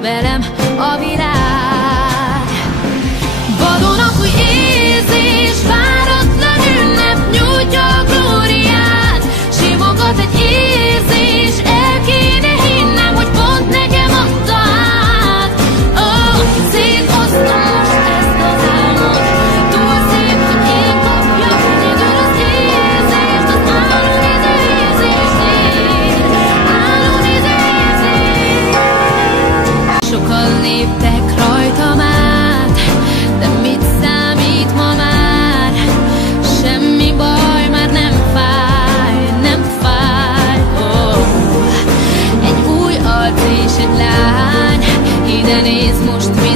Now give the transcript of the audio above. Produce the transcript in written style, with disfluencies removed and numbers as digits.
velem a világ. Vadonatúj érzés, váratlan ünnep nyújtja a glóriát. Simogat egy érzés, el kéne hinnem, hogy pont nekem adta át. Széthoztam most ezt az álmot, túl szép, hogy én kapjam egyedül az érzést, az álomidő érzést, álomidő érzést. Sokan léptek rajtam át, de mit számít ma már? Semmi baj, már nem fáj, nem fáj. Egy új arc és egy lány, ide néz most mi